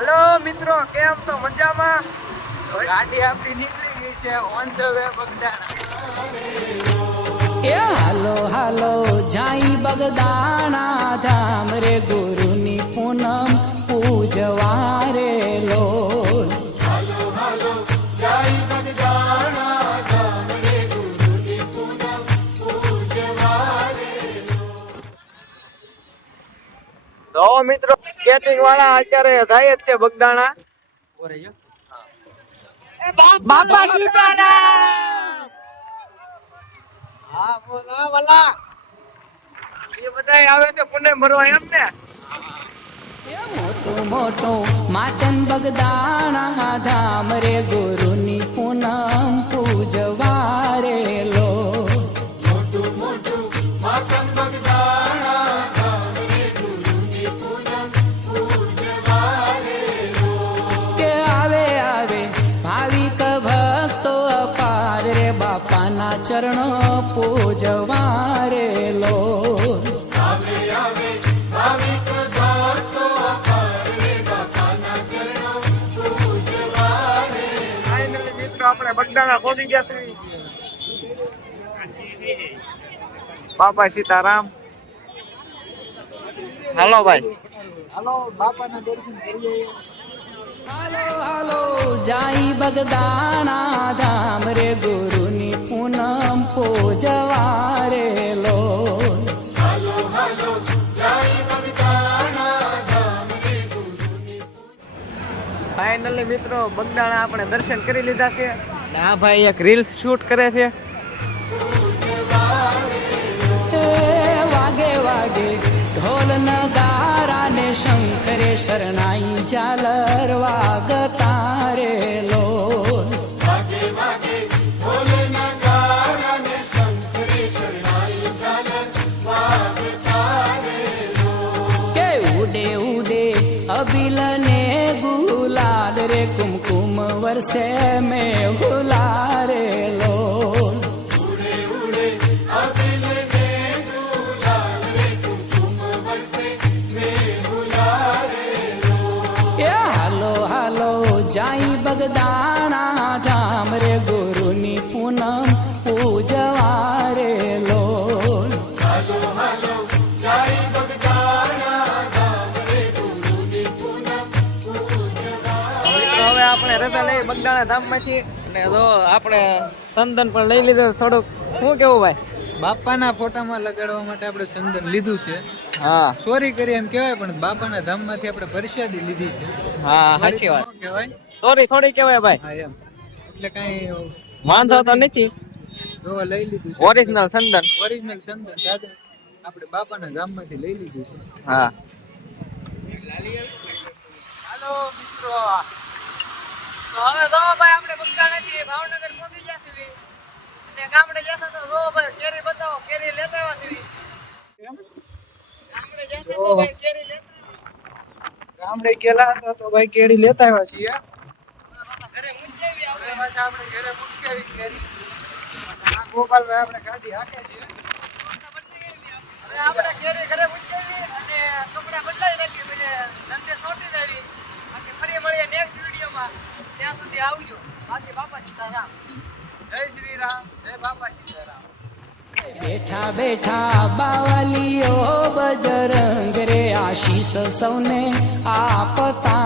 હાલો મિત્રો, કેમ છો? મજામાં? ગાડી આપણી નીકળી ગઈ છે ઓન ધ વે બગદાણા. એ હાલો હાલો જાય બગદાણા ધામ રે ગુરુની પૂનમ પૂજવા રે લોલ. હાલો હાલો જાય બગદાણા ધામ રે ગુરુની પૂનમ પૂજવા રે. તો મિત્રો, સ્કેટિંગ વાળા અત્યારે જાય જ છે બગદાણા. બાપા સીતારામ. હા બોલા વાલા. એ બધા આવે છે પુણે ભરવા એમ ને. મોટું મોટું માતન બગદાણા ધામ રે ગુરુની પૂનમ પૂજવા રે લોલ. મોટું મોટું માતમ બગદાણા ધામ રે ગુરુની પૂનમ પૂજવા રે. કે આવે આવે ભાવિક ભક્તો અપાર રે બાપાના ચરણો પૂજવા રે લોલ. આવે આવે ભાવિક ભક્તો અપાર રે બાપાના ચરણો પૂજવા રે. ફાઇનલી મિત્રો, આપણે બગદાણા પહોંચી ગયા છે. બાપા સીતારામ. હાલો ભાઈ, હાલો બાપાના દર્શન કરીએ. હાલો હાલો જાય બગદાણા ધામ રે ગુરુની પૂનમ પૂજવા રે લોલ. હાલો હાલો જાય બગદાણા ધામ રે ગુરુની. ફાઇનલી મિત્રો, બગદાણા આપણે દર્શન કરી લીધા છે. અને આ ભાઈ એક રીલ્સ શૂટ કરે છે. એ વાગે વાગે ઢોલ નગારા ને શંકરે શરણાઈ ઝાલર વાગતા રે લોલ. વાગે વાગે ઢોલ નગારા ને શંકરે શરણાઈ ઝાલર વાગતા રે. કે ઉડે ઉડે અબિલ ને ગુલાલ રે કુમકુમ વરસે મેં ગુલારે લોલ. ઉડે ઉડે અબિલ ને ગુલાલ રે કુમકુમ વરસે મેહુલા રે. એ હાલો હાલો જાય બગદાણા ધામ રે ગુરુની પૂનમ પૂજવા રે લોલ. હાલો હાલો જાય બગદાણા ધામ રે ગુરુની પૂનમ પૂજવા. મિત્રો, હવે આપણે રજા લઈ બગદાણા ધામમાંથી. અને જો આપણે સંદન પણ લઈ લીધું થોડુંક. શું કેવું ભાઈ? બાપાના ફોટામાં લગાડવા માટે આપણે ચંદન લીધું છે. હા સોરી કરી એમ કહેવાય, પણ બાપાના ધામમાંથી આપણે પ્રસાદી લીધી છે. હા, સાચી વાત. ન કહેવાય. સોરી થોડી કહેવાય ભાઈ. હા એમ એટલે કાંઈ વાંધો તો નથી. જોવા લઈ લીધું છે. ઓરિજિનલ સંદન. ઓરિજિનલ ચંદન દાદા આપણે બાપાના ગામમાંથી લઈ લીધું છે. હા. હાલો મિત્રો, તો હવે જો ભાઈ, આપણે બગદાણાથી ભાવનગર પહોંચી ગયા છીએ. અને ગામડે જતા તો જો ભાઈ, કેરી બતાવો, કેરી લેતા આવ્યા છીએ. ગામડે જતા તો ભાઈ કેરી લેતા ગામડે ગયેલા હતા તો ભાઈ કેરી લેતા આવ્યા છીએ. આવ્યા. ઘરે મૂકી આવી હવે પાછા આપણે ઘરે મૂકી આવી કેરી. આ ગોપાલભાઈ આપણે ગાડી હાકે છે. હવે આપણે કેરી ઘરે મૂકી આવી અને કપડા બદલાઈ નાખી, પછી ધંધે સોટી દેવી. અને ફરી મળીએ નેક્સ્ટ વિડીયોમાં. ત્યાં સુધી આવજો. બાકી બાપા સીતારામ. જય શ્રી રામ, જય બાપા સીતારામ. બેઠા બેઠા બાવલીઓ બજરંગ રે આશીષ સૌને આપતા